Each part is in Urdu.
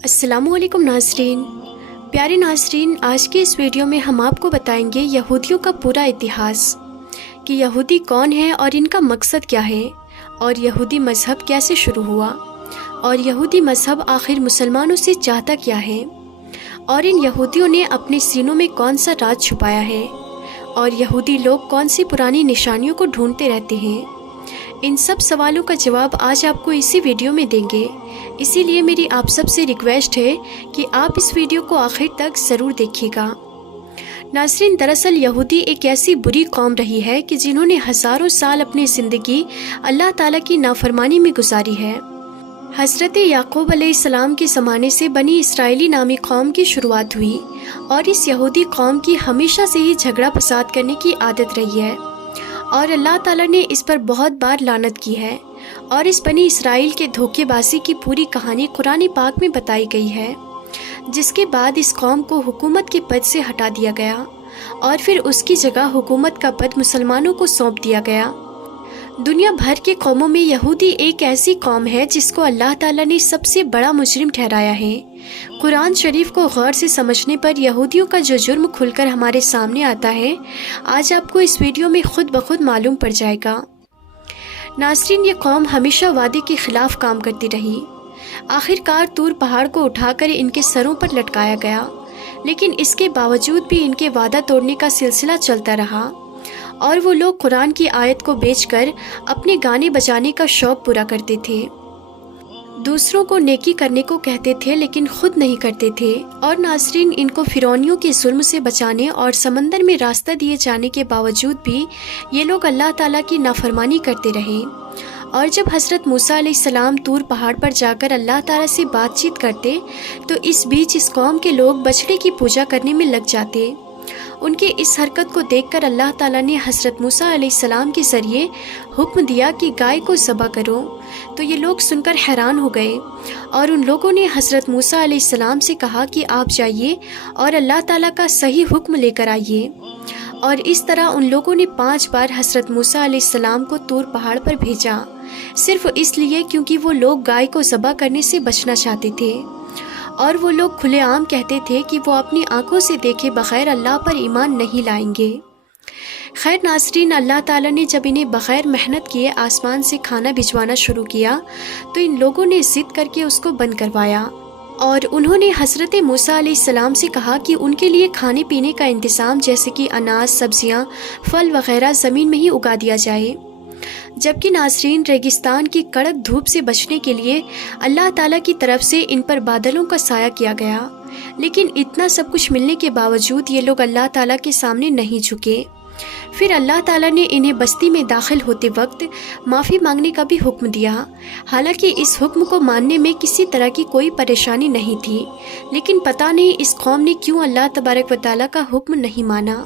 السلام علیکم ناظرین۔ پیارے ناظرین، آج کے اس ویڈیو میں ہم آپ کو بتائیں گے یہودیوں کا پورا اتہاس کہ یہودی کون ہیں اور ان کا مقصد کیا ہے، اور یہودی مذہب کیسے شروع ہوا، اور یہودی مذہب آخر مسلمانوں سے چاہتا کیا ہے، اور ان یہودیوں نے اپنے سینوں میں کون سا راز چھپایا ہے، اور یہودی لوگ کون سی پرانی نشانیوں کو ڈھونڈتے رہتے ہیں۔ ان سب سوالوں کا جواب آج آپ کو اسی ویڈیو میں دیں گے، اسی لیے میری آپ سب سے ریکویسٹ ہے کہ آپ اس ویڈیو کو آخر تک ضرور دیکھیے گا۔ ناظرین، دراصل یہودی ایک ایسی بری قوم رہی ہے کہ جنہوں نے ہزاروں سال اپنی زندگی اللہ تعالیٰ کی نافرمانی میں گزاری ہے۔ حضرت یعقوب علیہ السلام کے زمانے سے بنی اسرائیلی نامی قوم کی شروعات ہوئی، اور اس یہودی قوم کی ہمیشہ سے ہی جھگڑا فساد کرنے کی عادت رہی ہے، اور اللہ تعالیٰ نے اس پر بہت بار لعنت کی ہے، اور اس بنی اسرائیل کے دھوکے بازی کی پوری کہانی قرآن پاک میں بتائی گئی ہے، جس کے بعد اس قوم کو حکومت کے پد سے ہٹا دیا گیا، اور پھر اس کی جگہ حکومت کا پد مسلمانوں کو سونپ دیا گیا۔ دنیا بھر کے قوموں میں یہودی ایک ایسی قوم ہے جس کو اللہ تعالیٰ نے سب سے بڑا مجرم ٹھہرایا ہے۔ قرآن شریف کو غور سے سمجھنے پر یہودیوں کا جو جرم کھل کر ہمارے سامنے آتا ہے، آج آپ کو اس ویڈیو میں خود بخود معلوم پڑ جائے گا۔ ناظرین، یہ قوم ہمیشہ وعدے کے خلاف کام کرتی رہی۔ آخر کار طور پہاڑ کو اٹھا کر ان کے سروں پر لٹکایا گیا، لیکن اس کے باوجود بھی ان کے وعدہ توڑنے کا سلسلہ چلتا رہا، اور وہ لوگ قرآن کی آیت کو بیچ کر اپنے گانے بجانے کا شوق پورا کرتے تھے، دوسروں کو نیکی کرنے کو کہتے تھے لیکن خود نہیں کرتے تھے۔ اور ناظرین، ان کو فرعونیوں کے ظلم سے بچانے اور سمندر میں راستہ دیے جانے کے باوجود بھی یہ لوگ اللہ تعالیٰ کی نافرمانی کرتے رہے، اور جب حضرت موسیٰ علیہ السلام طور پہاڑ پر جا کر اللہ تعالیٰ سے بات چیت کرتے تو اس بیچ اس قوم کے لوگ بچڑے کی پوجا کرنے میں لگ جاتے۔ ان کی اس حرکت کو دیکھ کر اللہ تعالیٰ نے حضرت موسیٰ علیہ السلام کے ذریعے حکم دیا کہ گائے کو ذبح کرو، تو یہ لوگ سن کر حیران ہو گئے، اور ان لوگوں نے حضرت موسیٰ علیہ السلام سے کہا کہ آپ جائیے اور اللہ تعالیٰ کا صحیح حکم لے کر آئیے۔ اور اس طرح ان لوگوں نے 5 بار حضرت موسیٰ علیہ السلام کو طور پہاڑ پر بھیجا، صرف اس لیے کیونکہ وہ لوگ گائے کو ذبح کرنے سے بچنا چاہتے تھے، اور وہ لوگ کھلے عام کہتے تھے کہ وہ اپنی آنکھوں سے دیکھے بغیر اللہ پر ایمان نہیں لائیں گے۔ خیر ناظرین، اللہ تعالیٰ نے جب انہیں بغیر محنت کیے آسمان سے کھانا بھجوانا شروع کیا تو ان لوگوں نے ضد کر کے اس کو بند کروایا، اور انہوں نے حضرت موسیٰ علیہ السلام سے کہا کہ ان کے لیے کھانے پینے کا انتظام جیسے کہ اناج، سبزیاں، پھل وغیرہ زمین میں ہی اگا دیا جائے۔ جبکہ ناظرین، ریگستان کی کڑک دھوپ سے بچنے کے لیے اللہ تعالیٰ کی طرف سے ان پر بادلوں کا سایہ کیا گیا، لیکن اتنا سب کچھ ملنے کے باوجود یہ لوگ اللہ تعالیٰ کے سامنے نہیں جھکے۔ پھر اللہ تعالیٰ نے انہیں بستی میں داخل ہوتے وقت معافی مانگنے کا بھی حکم دیا، حالانکہ اس حکم کو ماننے میں کسی طرح کی کوئی پریشانی نہیں تھی، لیکن پتہ نہیں اس قوم نے کیوں اللہ تبارک و تعالیٰ کا حکم نہیں مانا۔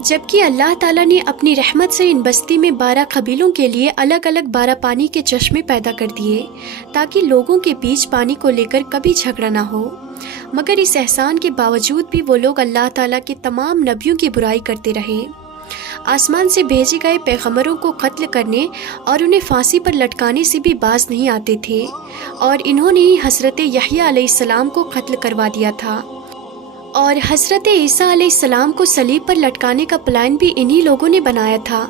جبکہ اللہ تعالیٰ نے اپنی رحمت سے ان بستی میں 12 قبیلوں کے لیے الگ الگ 12 پانی کے چشمے پیدا کر دیے تاکہ لوگوں کے بیچ پانی کو لے کر کبھی جھگڑا نہ ہو، مگر اس احسان کے باوجود بھی وہ لوگ اللہ تعالیٰ کے تمام نبیوں کی برائی کرتے رہے، آسمان سے بھیجے گئے پیغمبروں کو قتل کرنے اور انہیں پھانسی پر لٹکانے سے بھی باز نہیں آتے تھے، اور انہوں نے ہی حضرت یحییٰ علیہ السلام کو قتل کروا دیا تھا، اور حضرت عیسیٰ علیہ السلام کو صلیب پر لٹکانے کا پلان بھی انہی لوگوں نے بنایا تھا۔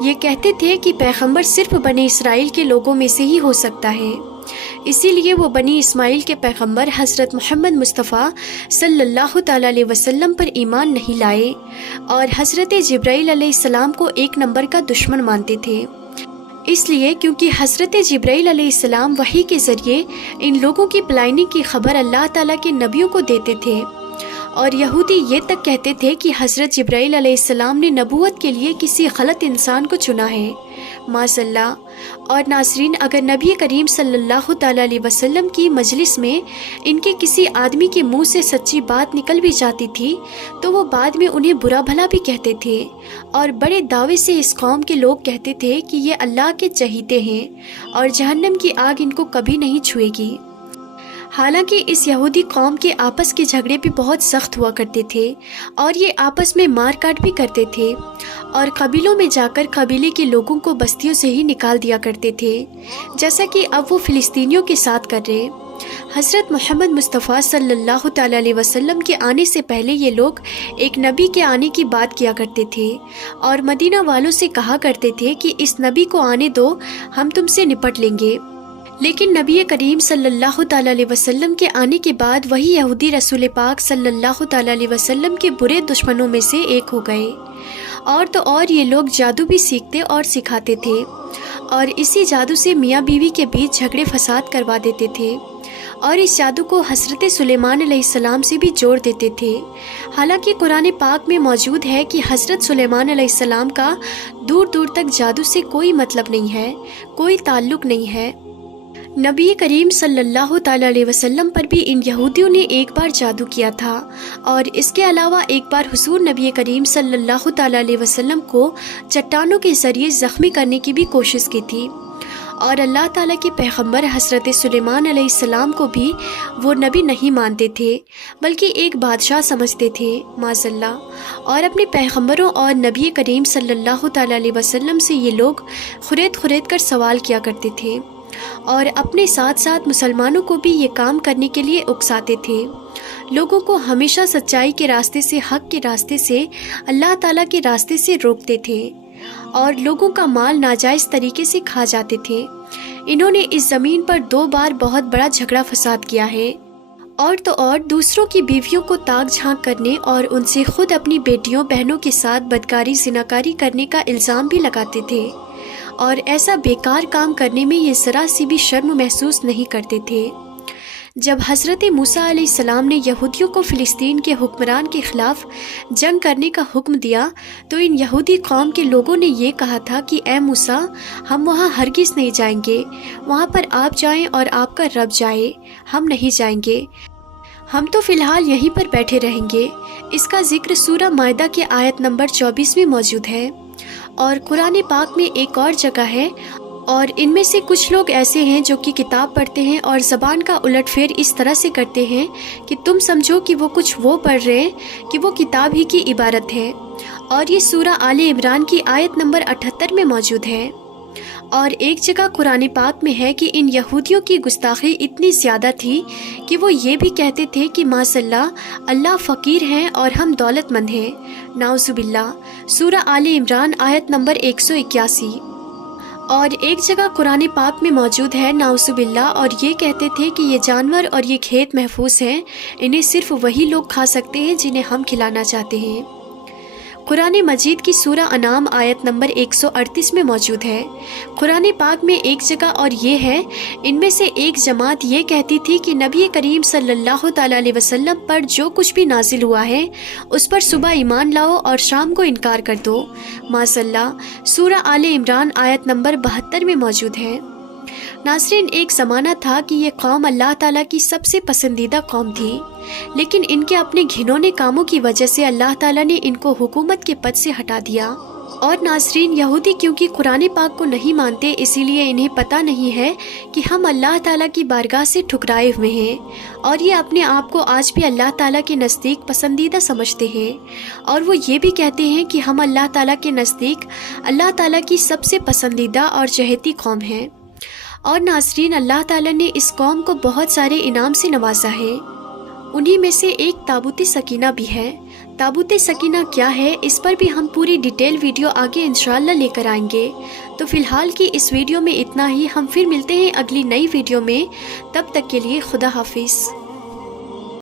یہ کہتے تھے کہ پیغمبر صرف بنی اسرائیل کے لوگوں میں سے ہی ہو سکتا ہے، اسی لیے وہ بنی اسماعیل کے پیغمبر حضرت محمد مصطفیٰ صلی اللہ تعالیٰ علیہ وسلم پر ایمان نہیں لائے، اور حضرت جبرائیل علیہ السلام کو 1 نمبر کا دشمن مانتے تھے، اس لیے کیونکہ حضرت جبرائیل علیہ السلام وحی کے ذریعے ان لوگوں کی پلاننگ کی خبر اللہ تعالیٰ کے نبیوں کو دیتے تھے، اور یہودی یہ تک کہتے تھے کہ حضرت جبرائیل علیہ السلام نے نبوت کے لیے کسی غلط انسان کو چنا ہے، معاذ اللہ۔ اور ناظرین، اگر نبی کریم صلی اللہ تعالیٰ علیہ وسلم کی مجلس میں ان کے کسی آدمی کے منہ سے سچی بات نکل بھی جاتی تھی تو وہ بعد میں انہیں برا بھلا بھی کہتے تھے، اور بڑے دعوے سے اس قوم کے لوگ کہتے تھے کہ یہ اللہ کے چہیتے ہیں اور جہنم کی آگ ان کو کبھی نہیں چھوئے گی۔ حالانکہ اس یہودی قوم کے آپس کے جھگڑے بھی بہت سخت ہوا کرتے تھے، اور یہ آپس میں مار کاٹ بھی کرتے تھے، اور قبیلوں میں جا کر قبیلے کے لوگوں کو بستیوں سے ہی نکال دیا کرتے تھے، جیسا کہ اب وہ فلسطینیوں کے ساتھ کر رہے۔ حضرت محمد مصطفیٰ صلی اللہ تعالیٰ علیہ وسلم کے آنے سے پہلے یہ لوگ ایک نبی کے آنے کی بات کیا کرتے تھے اور مدینہ والوں سے کہا کرتے تھے کہ اس نبی کو آنے دو، ہم تم سے نپٹ لیں گے۔ لیکن نبی کریم صلی اللہ تعالیٰ علیہ وسلم کے آنے کے بعد وہی یہودی رسول پاک صلی اللہ تعالیٰ علیہ وسلم کے برے دشمنوں میں سے ایک ہو گئے، اور تو اور یہ لوگ جادو بھی سیکھتے اور سکھاتے تھے، اور اسی جادو سے میاں بیوی کے بیچ جھگڑے فساد کروا دیتے تھے، اور اس جادو کو حضرت سلیمان علیہ السلام سے بھی جوڑ دیتے تھے۔ حالانکہ قرآن پاک میں موجود ہے کہ حضرت سلیمان علیہ السلام کا دور دور تک جادو سے کوئی مطلب نہیں ہے، کوئی تعلق نہیں ہے۔ نبی کریم صلی اللہ تعالیٰ علیہ وسلم پر بھی ان یہودیوں نے ایک بار جادو کیا تھا، اور اس کے علاوہ ایک بار حضور نبی کریم صلی اللہ تعالیٰ علیہ وسلم کو چٹانوں کے ذریعے زخمی کرنے کی بھی کوشش کی تھی، اور اللہ تعالیٰ کے پیغمبر حضرت سلیمان علیہ السلام کو بھی وہ نبی نہیں مانتے تھے بلکہ ایک بادشاہ سمجھتے تھے معاذ اللہ، اور اپنے پیغمبروں اور نبی کریم صلی اللہ تعالیٰ علیہ وسلم سے یہ لوگ خرید کر سوال کیا کرتے تھے، اور اپنے ساتھ ساتھ مسلمانوں کو بھی یہ کام کرنے کے لیے اکساتے تھے۔ لوگوں کو ہمیشہ سچائی کے راستے سے، حق کے راستے سے، اللہ تعالیٰ کے راستے سے روکتے تھے، اور لوگوں کا مال ناجائز طریقے سے کھا جاتے تھے۔ انہوں نے اس زمین پر 2 بار بہت بڑا جھگڑا فساد کیا ہے، اور تو اور دوسروں کی بیویوں کو تاک جھانک کرنے اور ان سے خود اپنی بیٹیوں بہنوں کے ساتھ بدکاری زناکاری کرنے کا الزام بھی لگاتے تھے، اور ایسا بیکار کام کرنے میں یہ ذرا سی بھی شرم محسوس نہیں کرتے تھے۔ جب حضرت موسیٰ علیہ السلام نے یہودیوں کو فلسطین کے حکمران کے خلاف جنگ کرنے کا حکم دیا تو ان یہودی قوم کے لوگوں نے یہ کہا تھا کہ اے موسیٰ، ہم وہاں ہرگز نہیں جائیں گے، وہاں پر آپ جائیں اور آپ کا رب جائے، ہم نہیں جائیں گے، ہم تو فی الحال یہیں پر بیٹھے رہیں گے۔ اس کا ذکر سورہ مائدہ کے آیت نمبر 24 میں موجود ہے، اور قرآن پاک میں ایک اور جگہ ہے، اور ان میں سے کچھ لوگ ایسے ہیں جو کہ کتاب پڑھتے ہیں اور زبان کا الٹ پھیر اس طرح سے کرتے ہیں کہ تم سمجھو کہ وہ کچھ وہ پڑھ رہے ہیں کہ وہ کتاب ہی کی عبارت ہے، اور یہ سورہ آل عمران کی آیت نمبر 78 میں موجود ہے۔ اور ایک جگہ قرآن پاک میں ہے کہ ان یہودیوں کی گستاخی اتنی زیادہ تھی کہ وہ یہ بھی کہتے تھے کہ ماذ اللہ فقیر ہیں اور ہم دولت مند ہیں، نعوذ باللہ، سورہ آل عمران آیت نمبر 181۔ اور ایک جگہ قرآن پاک میں موجود ہے نعوذ باللہ، اور یہ کہتے تھے کہ یہ جانور اور یہ کھیت محفوظ ہیں، انہیں صرف وہی لوگ کھا سکتے ہیں جنہیں ہم کھلانا چاہتے ہیں۔ قرآن مجید کی سورہ انعام آیت نمبر 138 میں موجود ہے۔ قرآن پاک میں ایک جگہ اور یہ ہے، ان میں سے ایک جماعت یہ کہتی تھی کہ نبی کریم صلی اللہ تعالیٰ علیہ وسلم پر جو کچھ بھی نازل ہوا ہے اس پر صبح ایمان لاؤ اور شام کو انکار کر دو، معاذ اللہ، سورہ آل عمران آیت نمبر 72 میں موجود ہے۔ ناظرین، ایک زمانہ تھا کہ یہ قوم اللہ تعالیٰ کی سب سے پسندیدہ قوم تھی، لیکن ان کے اپنے گھنونے کاموں کی وجہ سے اللہ تعالیٰ نے ان کو حکومت کے پد سے ہٹا دیا۔ اور ناظرین، یہودی کیونکہ قرآن پاک کو نہیں مانتے، اسی لیے انہیں پتہ نہیں ہے کہ ہم اللہ تعالیٰ کی بارگاہ سے ٹھکرائے ہوئے ہیں، اور یہ اپنے آپ کو آج بھی اللہ تعالیٰ کے نزدیک پسندیدہ سمجھتے ہیں، اور وہ یہ بھی کہتے ہیں کہ ہم اللہ تعالیٰ کے نزدیک اللہ تعالیٰ کی سب سے پسندیدہ اور چہیتی قوم ہیں۔ اور ناظرین، اللہ تعالیٰ نے اس قوم کو بہت سارے انعام سے نوازا ہے، انہی میں سے ایک تابوت سکینہ بھی ہے۔ تابوت سکینہ کیا ہے، اس پر بھی ہم پوری ڈیٹیل ویڈیو آگے انشاءاللہ لے کر آئیں گے۔ تو فی الحال کی اس ویڈیو میں اتنا ہی، ہم پھر ملتے ہیں اگلی نئی ویڈیو میں، تب تک کے لیے خدا حافظ۔